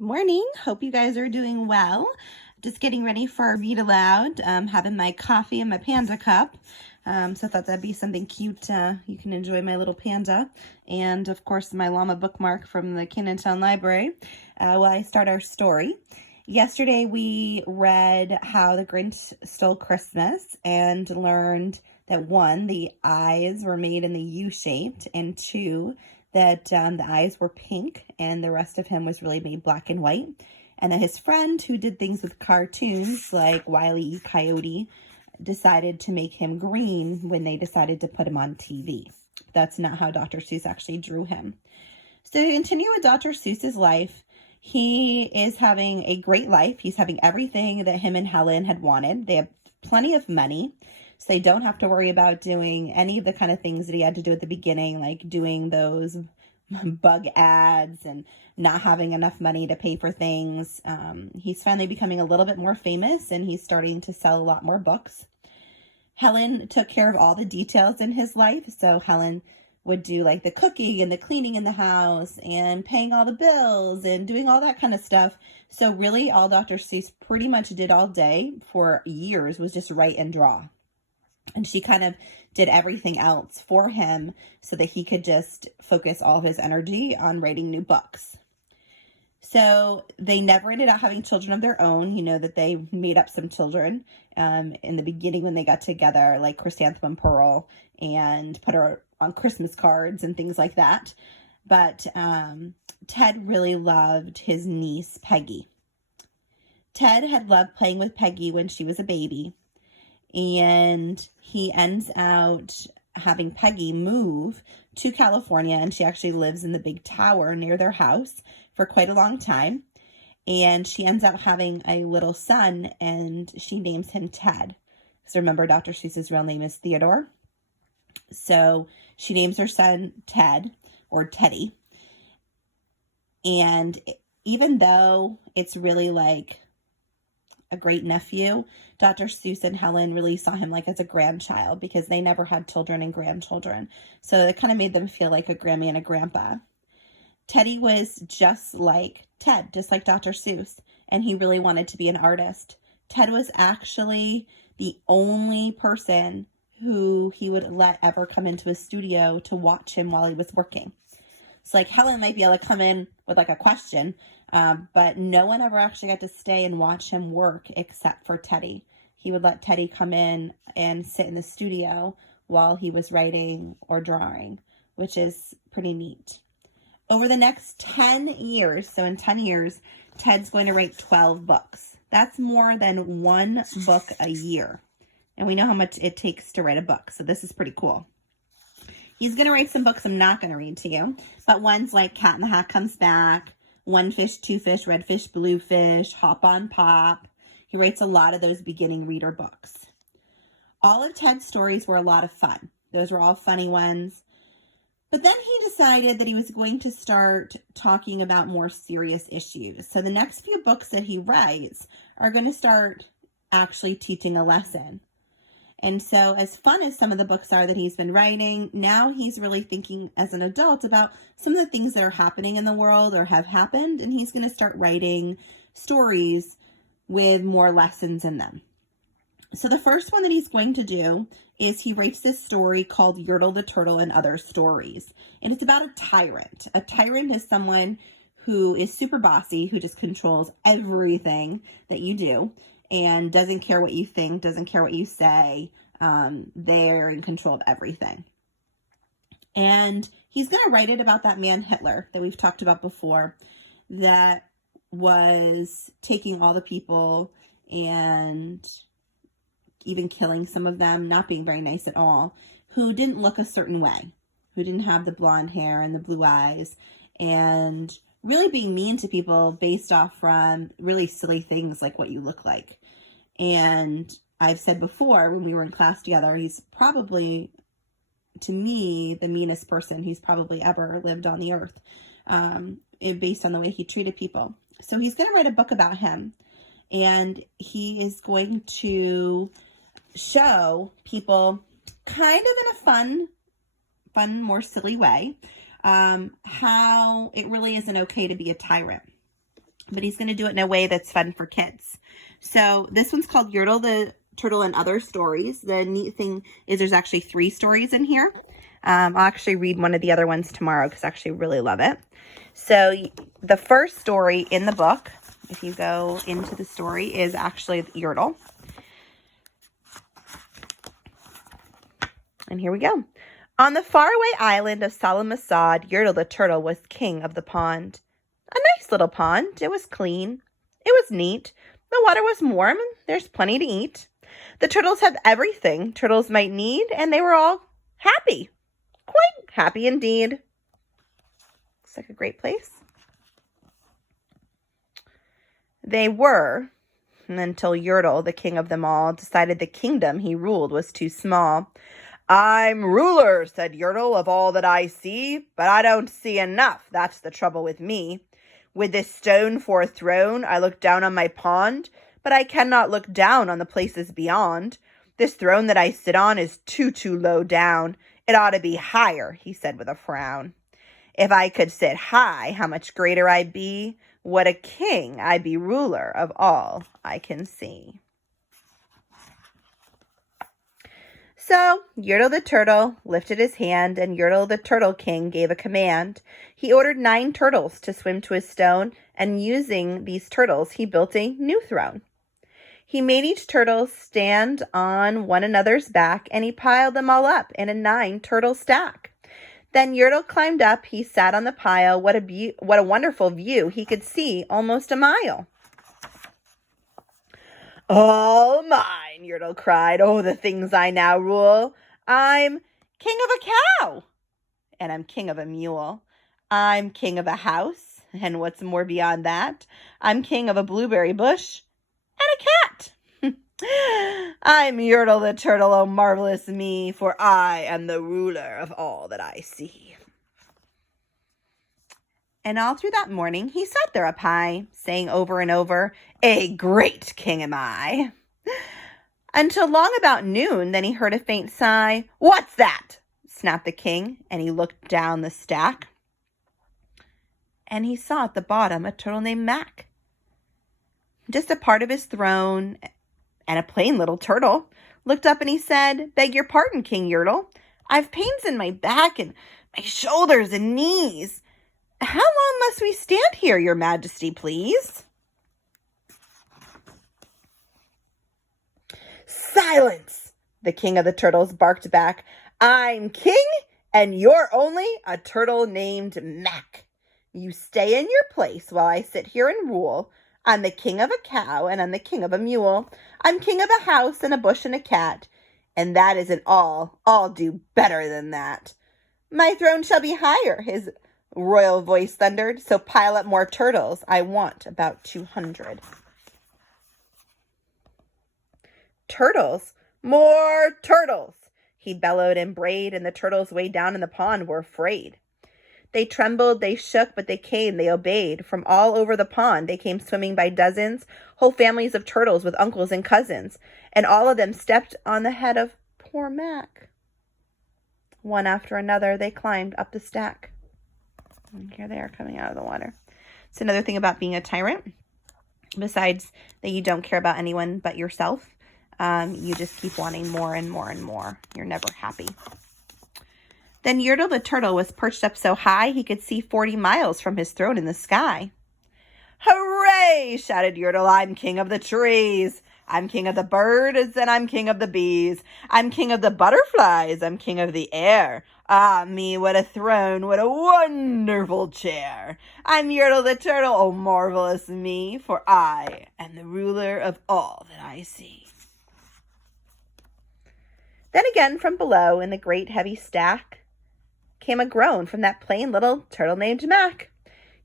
Morning. Hope you guys are doing well. Just getting ready for Read Aloud. Having my coffee in my panda cup. So I thought that'd be something cute. You can enjoy my little panda. And of course, my llama bookmark from the Town Library while I start our story. Yesterday, we read How the Grinch Stole Christmas and learned that 1, the eyes were made in the U-shaped, and 2, that the eyes were pink and the rest of him was really made black and white. And that his friend, who did things with cartoons like Wile E. Coyote, decided to make him green when they decided to put him on TV. That's not how Dr. Seuss actually drew him. So to continue with Dr. Seuss's life, he is having a great life. He's having everything that him and Helen had wanted. They have plenty of money, so they don't have to worry about doing any of the kind of things that he had to do at the beginning, like doing those bug ads and not having enough money to pay for things. He's finally becoming a little bit more famous and he's starting to sell a lot more books. Helen took care of all the details in his life. So Helen would do like the cooking and the cleaning in the house and paying all the bills and doing all that kind of stuff. So really all Dr. Seuss pretty much did all day for years was just write and draw. And she kind of did everything else for him so that he could just focus all his energy on writing new books. So they never ended up having children of their own. You know that they made up some children in the beginning when they got together, like Chrysanthemum Pearl, and put her on Christmas cards and things like that. But Ted really loved his niece, Peggy. Ted had loved playing with Peggy when she was a baby. And he ends out having Peggy move to California, and she actually lives in the big tower near their house for quite a long time. And she ends up having a little son, and she names him Ted. So remember, Dr. Seuss's real name is Theodore. So she names her son Ted, or Teddy. And even though it's really like a great nephew, Dr. Seuss and Helen really saw him like as a grandchild because they never had children and grandchildren. So it kind of made them feel like a Grammy and a grandpa. Teddy was just like Ted, just like Dr. Seuss, and he really wanted to be an artist. Ted was actually the only person who he would let ever come into his studio to watch him while he was working. So like Helen might be able to come in with like a question, but no one ever actually got to stay and watch him work except for Teddy. He would let Teddy come in and sit in the studio while he was writing or drawing, which is pretty neat. Over the next 10 years, so in 10 years, Ted's going to write 12 books. That's more than one book a year. And we know how much it takes to write a book, so this is pretty cool. He's going to write some books I'm not going to read to you, but ones like Cat in the Hat Comes Back, One Fish, Two Fish, Red Fish, Blue Fish, Hop on Pop. He writes a lot of those beginning reader books. All of Ted's stories were a lot of fun. Those were all funny ones. But then he decided that he was going to start talking about more serious issues. So the next few books that he writes are going to start actually teaching a lesson. And so as fun as some of the books are that he's been writing, now he's really thinking as an adult about some of the things that are happening in the world or have happened. And he's going to start writing stories with more lessons in them. So the first one that he's going to do is he writes this story called Yertle the Turtle and Other Stories. And it's about a tyrant. A tyrant is someone who is super bossy, who just controls everything that you do and doesn't care what you think, doesn't care what you say. They're in control of everything. And he's going to write it about that man Hitler that we've talked about before, that was taking all the people and even killing some of them, not being very nice at all, who didn't look a certain way, who didn't have the blonde hair and the blue eyes, and really being mean to people based off from really silly things like what you look like. And I've said before when we were in class together, he's probably, to me, the meanest person who's probably ever lived on the earth, based on the way he treated people. So he's going to write a book about him, and he is going to show people kind of in a fun, more silly way, how it really isn't okay to be a tyrant. but he's going to do it in a way that's fun for kids. So this one's called Yertle the Turtle and Other Stories. The neat thing is there's actually 3 stories in here. I'll actually read one of the other ones tomorrow because I actually really love it. So the first story in the book, if you go into the story, is actually Yertle. And here we go. On the faraway island of Salamasad, Yertle the turtle was king of the pond. A nice little pond. It was clean. It was neat. The water was warm, and there's plenty to eat. The turtles have everything turtles might need, and they were all happy. Quite happy indeed. Looks like a great place. They were, until Yertle, the king of them all, decided the kingdom he ruled was too small. I'm ruler, said Yertle, of all that I see, but I don't see enough. That's the trouble with me. With this stone for a throne, I look down on my pond, but I cannot look down on the places beyond. This throne that I sit on is too low down. It ought to be higher, he said with a frown. If I could sit high, how much greater I'd be. What a king, I'd be ruler of all I can see. So Yertle the turtle lifted his hand, and Yertle the turtle king gave a command. He ordered 9 turtles to swim to a stone, and using these turtles, he built a new throne. He made each turtle stand on one another's back, and he piled them all up in a 9-turtle stack. Then Yertle climbed up. He sat on the pile. What a wonderful view. He could see almost a mile. All mine, Yertle cried. Oh, the things I now rule. I'm king of a cow, and I'm king of a mule. I'm king of a house, and what's more beyond that, I'm king of a blueberry bush and a cat. I'm Yertle the turtle, oh marvelous me, for I am the ruler of all that I see. And all through that morning, he sat there up high, saying over and over, a great king am I. Until long about noon, then he heard a faint sigh. What's that? Snapped the king, and he looked down the stack. And he saw at the bottom a turtle named Mac. Just a part of his throne, and a plain little turtle. Looked up and he said, beg your pardon, King Yertle. I've pains in my back and my shoulders and knees. How long must we stand here, your majesty, please? Silence, the king of the turtles barked back. I'm king, and you're only a turtle named Mac. You stay in your place while I sit here and rule. I'm the king of a cow, and I'm the king of a mule. I'm king of a house and a bush and a cat. And that isn't all. I'll do better than that. My throne shall be higher, his royal voice thundered. So pile up more turtles. I want about 200. Turtles? More turtles! He bellowed and brayed, and the turtles way down in the pond were afraid. They trembled, they shook, but they came, they obeyed. From all over the pond, they came swimming by dozens, whole families of turtles with uncles and cousins, and all of them stepped on the head of poor Mac. One after another, they climbed up the stack. And here they are coming out of the water. It's another thing about being a tyrant, besides that you don't care about anyone but yourself. You just keep wanting more and more and more. You're never happy. Then Yertle the turtle was perched up so high he could see 40 miles from his throne in the sky. Hooray! Shouted Yertle. I'm king of the trees. I'm king of the birds, and I'm king of the bees. I'm king of the butterflies. I'm king of the air. Ah, me, what a throne, what a wonderful chair. I'm Yertle the turtle, oh marvelous me, for I am the ruler of all that I see. Then again from below in the great heavy stack came a groan from that plain little turtle named Mac.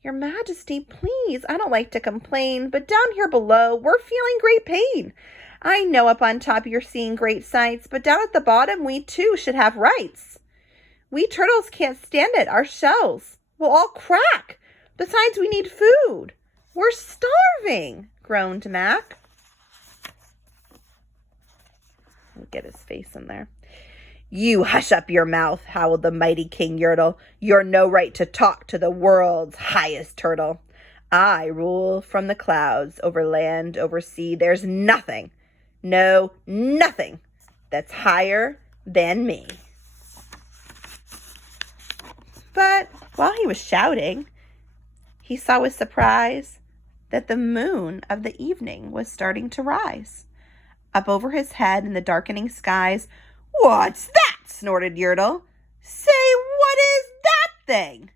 Your Majesty, please, I don't like to complain, but down here below, we're feeling great pain. I know up on top you're seeing great sights, but down at the bottom, we too should have rights. We turtles can't stand it. Our shells will all crack. Besides, we need food. We're starving, groaned Mac. We'll get his face in there. You hush up your mouth, howled the mighty King Yertle. You're no right to talk to the world's highest turtle. I rule from the clouds, over land, over sea. There's nothing, no, nothing that's higher than me. But while he was shouting, he saw with surprise that the moon of the evening was starting to rise. Up over his head in the darkening skies. "What's that?" snorted Yertle. "Say, what is that thing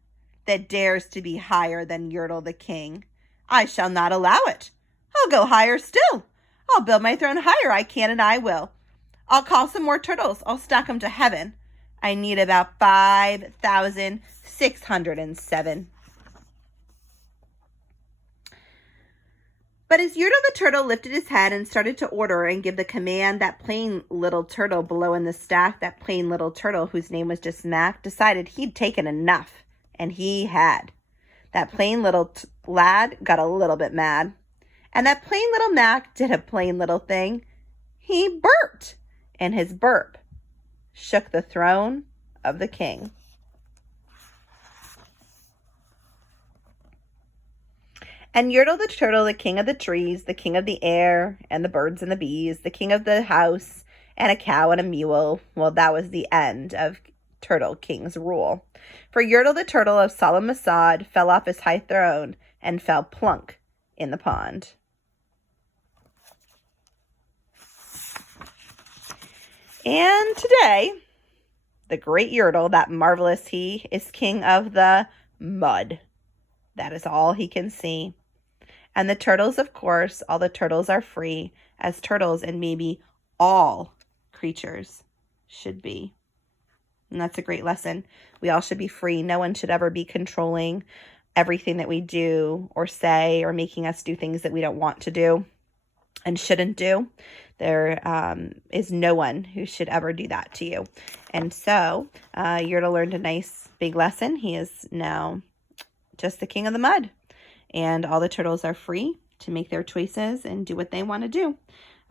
that dares to be higher than Yertle the king? I shall not allow it. I'll go higher still. I'll build my throne higher, I can and I will. I'll call some more turtles. I'll stack 'em to heaven. I need about 5,607. But as Yertle the turtle lifted his head and started to order and give the command, that plain little turtle below in the stack, that plain little turtle whose name was just Mac, decided he'd taken enough. And he had. That plain little lad got a little bit mad. And that plain little Mac did a plain little thing. He burped. And his burp shook the throne of the king. And Yertle the turtle, the king of the trees, the king of the air, and the birds and the bees, the king of the house, and a cow and a mule, well, that was the end of Turtle King's rule. For Yertle the turtle of solemn Masad fell off his high throne and fell plunk in the pond. And today, the great Yertle, that marvelous he, is king of the mud. That is all he can see. And the turtles, of course, all the turtles are free, as turtles and maybe all creatures should be. And that's a great lesson. We all should be free. No one should ever be controlling everything that we do or say, or making us do things that we don't want to do and shouldn't do. There is no one who should ever do that to you. And so Yertle learned a nice big lesson. He is now just the king of the mud. And all the turtles are free to make their choices and do what they want to do.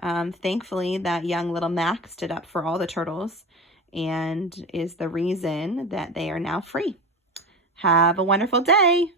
Thankfully, that young little Mac stood up for all the turtles and is the reason that they are now free. Have a wonderful day.